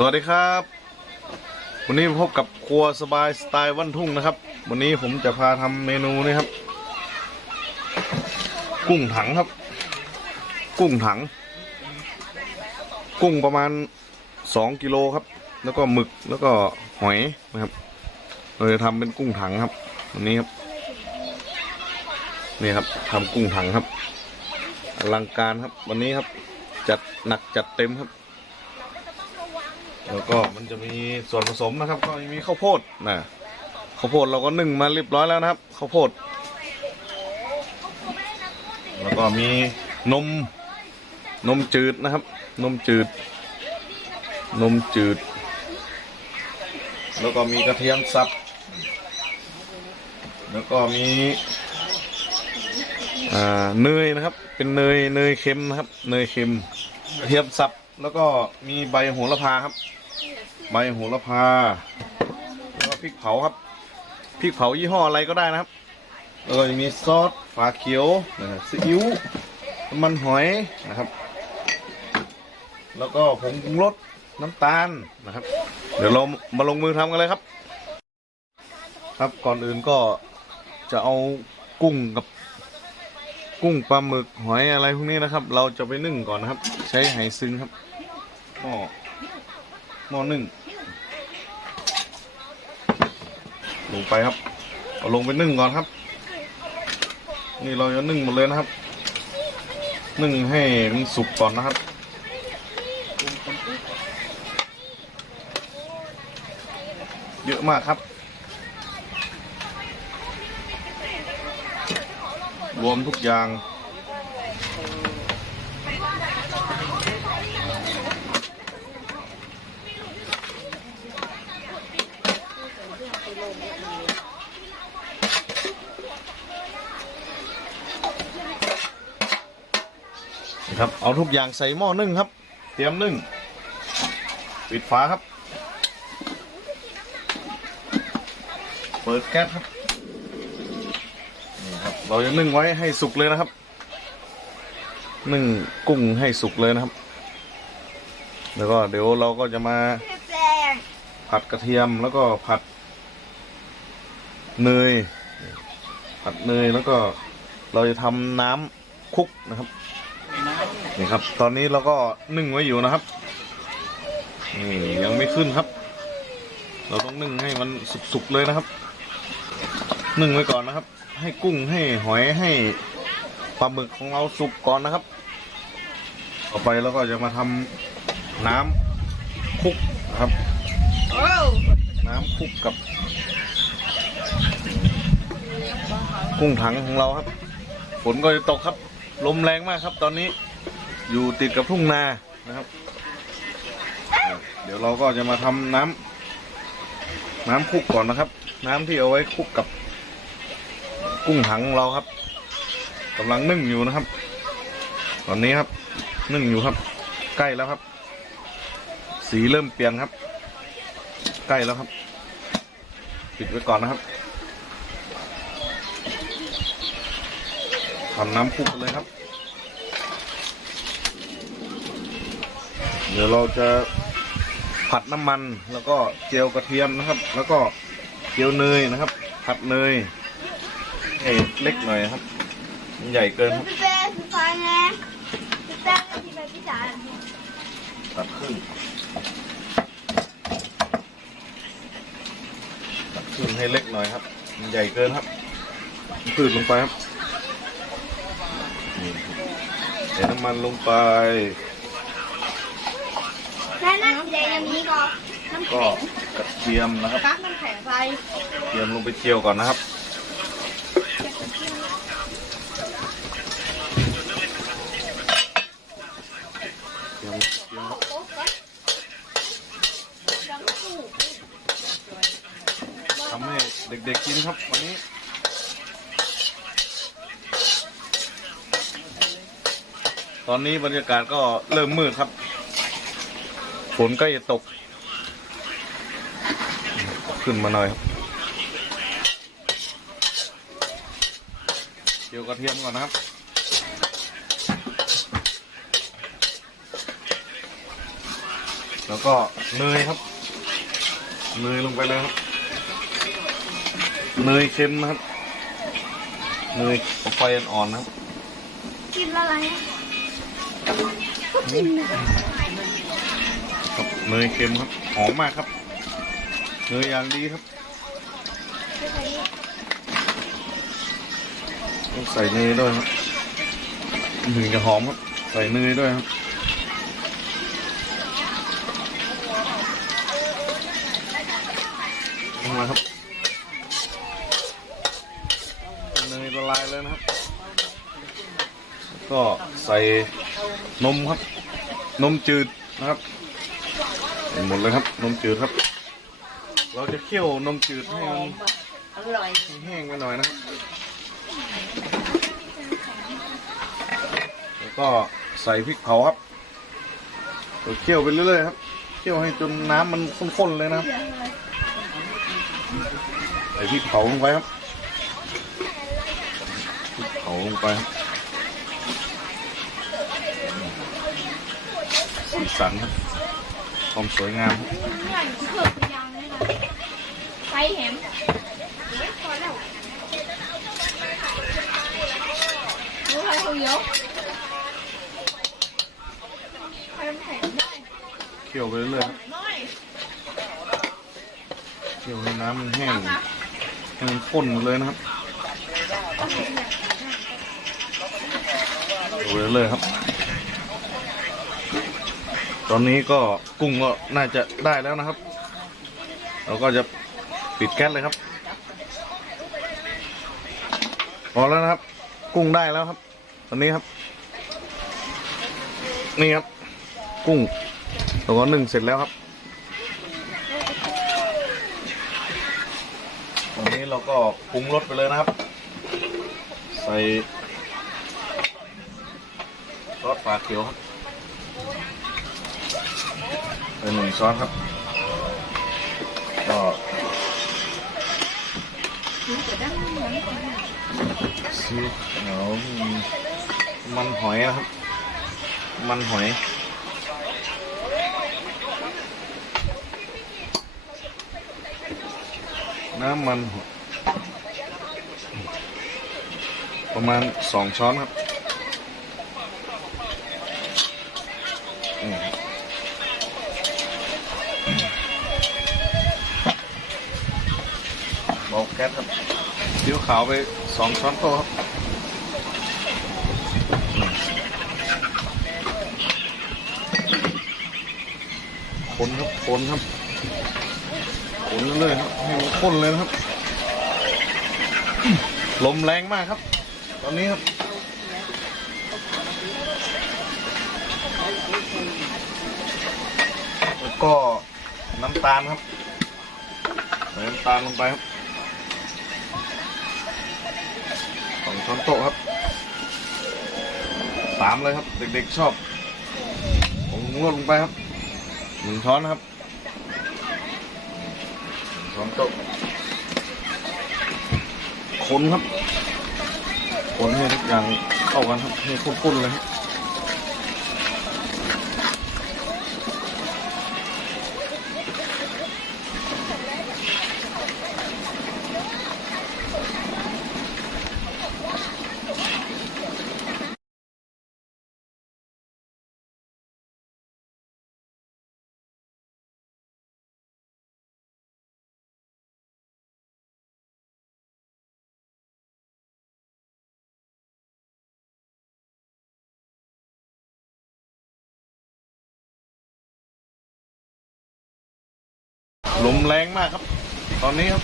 สวัสดีครับ วันนี้พบกับครัวสบายสไตล์วันทุ่งนะครับ วันนี้ผมจะพาทำเมนูนี้ครับ กุ้งถังครับ กุ้งถัง กุ้งประมาณสองกิโลครับ แล้วก็หมึกแล้วก็หอยนะครับเราจะทำเป็นกุ้งถังครับ วันนี้ครับนี่ครับทำกุ้งถังครับอลังการครับ วันนี้ครับ จัดหนักจัดเต็มครับ แล้วก็มันจะมีส่วนผสมนะครับก็มีข้าวโพดนะข้าวโพดเราก็นึ่งมาเรียบร้อยแล้วนะครับข้าวโพด แล้วก็มีนมนมจืดนะครับ นมจืด นมจืด แล้วก็มีกระเทียมสับ แล้วก็มีเนยนะครับ เป็นเนยเนยเค็มนะครับ เนยเค็มกระเทียมสับ แล้วก็มีใบโหระพาครับ ใบโหระพาแล้วก็พริกเผาครับพริกเผายี่ห้ออะไรก็ได้นะครับแล้วก็จะมีซอสฝาเขียวนะครับซีอิ๊วน้ำมันหอยนะครับ แล้วก็ผงปรุงรสน้ำตาลนะครับ เดี๋ยวเรามาลงมือทำกันเลยครับ ครับก่อนอื่นก็จะเอากุ้งกับกุ้งปลาหมึกหอยอะไรพวกนี้นะครับ เราจะไปนึ่งก่อนนะครับ ใช้ไหซึ้งครับหม้อหม้อนึ่ง ลงไปครับ เอาลงไปนึ่งก่อนครับ นี่เราจะนึ่งหมดเลยนะครับ นึ่งให้มันสุกก่อนนะครับเยอะมากครับ รวมทุกอย่าง เอาทุกอย่างใส่หม้อนึ่งครับ เตรียมนึ่ง ปิดฝาครับ เปิดแก๊สครับนี่ครับ เราจะนึ่งไว้ให้สุกเลยนะครับ นึ่งกุ้งให้สุกเลยนะครับ แล้วก็เดี๋ยวเราก็จะมาผัดกระเทียมแล้วก็ผัดเนยผัดเนยแล้วก็เราจะทำน้ำคลุกนะครับ นี่ครับ ตอนนี้เราก็นึ่งไว้อยู่นะครับนี่ยังไม่ขึ้นครับ เราต้องนึ่งให้มันสุกๆเลยนะครับ นึ่งไว้ก่อนนะครับ ให้กุ้งให้หอยให้ปลาหมึกของเราสุกก่อนนะครับ ต่อไปเราก็จะมาทำน้ำคลุกนะครับ น้ำคลุกกับ กุ้งถังของเราครับ ฝนก็จะตกครับ ลมแรงมากครับตอนนี้ อยู่ติดกับทุ่งนานะครับ เดี๋ยวเราก็จะมาทำน้ำน้ำคลุกก่อนนะครับ น้ำที่เอาไว้คลุกกับ กุ้งถังเราครับกำลังนึ่งอยู่นะครับ ตอนนี้ครับ นึ่งอยู่ครับ ใกล้แล้วครับ สีเริ่มเปลี่ยนครับ ใกล้แล้วครับ ปิดไว้ก่อนนะครับทำน้ำคลุกกันเลยครับ เดี๋ยวเราจะผัดน้ำมันแล้วก็เจียวกระเทียมนะครับ แล้วก็เจียวเนยนะครับ ผัดเนยให้เล็กหน่อยครับมันใหญ่เกินครับตัดครึ่งตัดครึ่งให้เล็กหน่อยครับมันใหญ่เกินครับพืดลงไปครับนี่ครับใส่น้ำมันลงไป แม่นั่งเดี๋ยวอย่างนี้ก่อนก็กระเทียมนะครับกักน้ำแข็งใส่เตรียมลงไปเจียวก่อนนะครับเตรียมเตรียมทำให้เด็กๆกินครับวันนี้ ตอนนี้บรรยากาศก็เริ่มมืดครับ ฝนใกล้จะตก ขึ้นมาหน่อยครับเกี่ยวกระเทียมก่อนนะครับเแล้วก็เนยครับ เนยลงไปเลยครับ เนยเค็มนะครับ เนยเอาไฟอ่อนๆนะครับ กินอะไรอะก็กินนะครับ เนยเค็มครับ หอมมากครับ เนยอย่างดีครับ ต้องใส่เนยด้วยครับถึงจะหอมครับ ใส่เนยด้วยครับลงมาครับ เนยละลายเลยนะครับ ก็ใส่นมครับ นมจืดนะครับ หมดเลยครับนมจืดครับ เราจะเคี่ยวนมจืดให้มันอร่อยแห้งไปหน่อยนะครับแล้วก็ใส่พริกเผาครับเราเคี่ยวไปเรื่อยๆครับเคี่ยวให้จนน้ำมันข้นๆเลยนะครับใส่พริกเผาลงไปครับพริกเผาลงไปครับสีสันครับ ความสวยงามครับเพื่อนเพื่อนพยายามเลยนะไฟแหมเฮ้ยพอแล้วรู้ใครเขาเยอะใครมันแข็งได้เคี่ยวไปเรื่อยๆครับน้อยเคี่ยวให้น้ำมันแห้งให้มันข้นหมดเลยนะครับดูไปเรื่อยๆครับ ตอนนี้ก็กุ้งก็น่าจะได้แล้วนะครับ เราก็จะปิดแก๊สเลยครับพอแล้วนะครับ กุ้งได้แล้วครับ ตอนนี้ครับ นี่ครับ กุ้งเราก็นึ่งเสร็จแล้วครับวันนี้เราก็ปรุงรสไปเลยนะครับ ใส่ซอสปลาเขียวครับ ไปหนึ่งซอสครับ ก็ซีอิ๊วเหนียวมันหอยนะครับ มันหอยน้ำมันหอยประมาณสองช้อนครับอืม เบาแก๊สครับซีอิ๊วขาวไปสองช้อนโต๊ะครับคนครับคนครับขนเลยครับให้มันข้นเลยนะครับ ลมแรงมากครับ ตอนนี้ครับแล้วก็ น้ำตาลครับใส่น้ำตาลลงไปครับสองช้อนโต๊ะครับสามเลยครับ เด็กๆชอบผมลดลงไปครับหนึ่งช้อนนะครับช้อนโต๊ะคนครับคนให้ทุกอย่างเข้ากันครับให้ข้นๆเลยครับ ลมแรงมากครับ ตอนนี้ครับ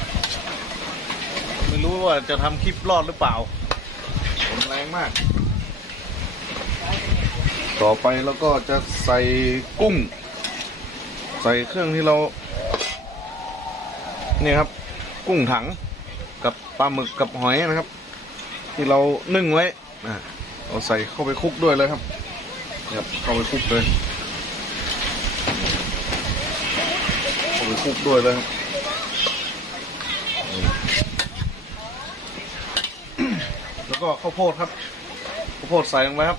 ไม่รู้ว่าจะทำคลิปรอดหรือเปล่าลมแรงมาก ต่อไปเราก็จะใส่กุ้ง ใส่เครื่องที่เราเนี่ยครับ กุ้งถังกับปลาหมึกกับหอยนะครับ ที่เรานึ่งไว้อะเราใส่เข้าไปคลุกด้วยเลยครับเนี่ยครับเข้าไปคลุกเลย เข้าไปคลุกด้วยเลยครับแล้วก็ข้าวโพดครับข้าวโพดใส่ลงไปครับ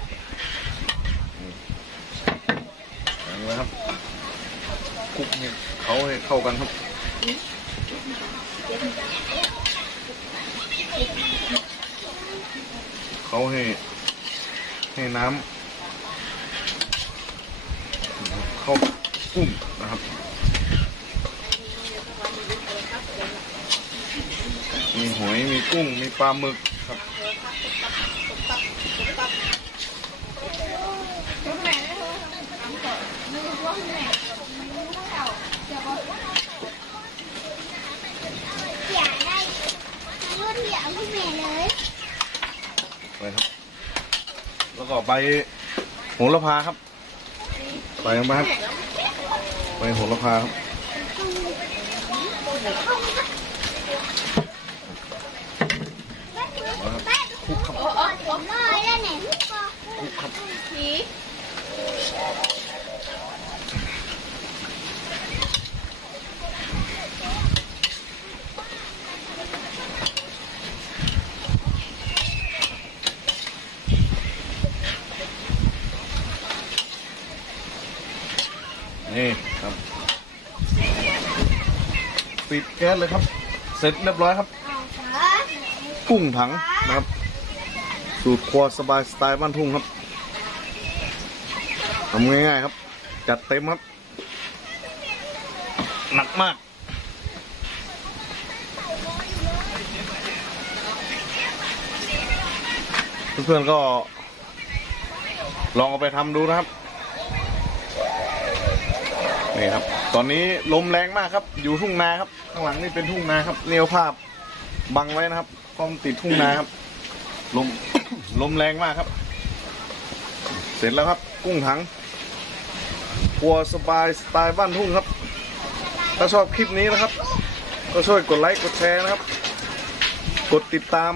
ใส่ลงไปครับคลุกให้เขาให้เข้ากันครับเขาให้ให้น้ำเข้ากุ้งนะครับ มีหอยมีกุ้งมีปลาหมึกครับแม่ได้โทรถามก่อนนึกเก่าเดี๋ยได้รุ่นเดียวพี่เมย์เลยไปครับ แล้วก็ใบโหระพาครับใบลงไปครับใบโหระพาครับ แป๊บ คุกครับผมเลยแล้วไหนพี่ปอคลุกครับผีนี่ครับปิดแก๊สเลยครับ เสร็จเรียบร้อยครับกุ้งถังนะครับ สูตรครัวสบายสไตล์บ้านทุ่งครับทำง่ายๆครับ จัดเต็มครับ หนักมาก เพื่อนๆก็ลองเอาไปทำดูนะครับ นี่ครับ ตอนนี้ลมแรงมากครับ อยู่ทุ่งนาครับ ข้างหลังนี่เป็นทุ่งนาครับ เนียวภาพบังไว้นะครับกล้องติดทุ่งนาครับ ลม ลมแรงมากครับ เสร็จแล้วครับ กุ้งถังครัวสบายสไตล์บ้านทุ่งครับ ถ้าชอบคลิปนี้นะครับ ก็ช่วยกดไลค์กดแชร์นะครับ กดติดตาม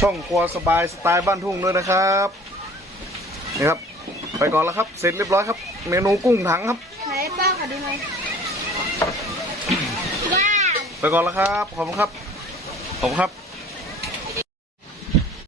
ช่องครัวสบายสไตล์บ้านทุ่งด้วยนะครับนี่ครับ ไปก่อนแล้วครับ เสร็จเรียบร้อยครับ เมนูกุ้งถังครับไหนป้าขอดูหน่อยว้าวไปก่อนแล้วครับขอบคุณครับขอบคุณครับ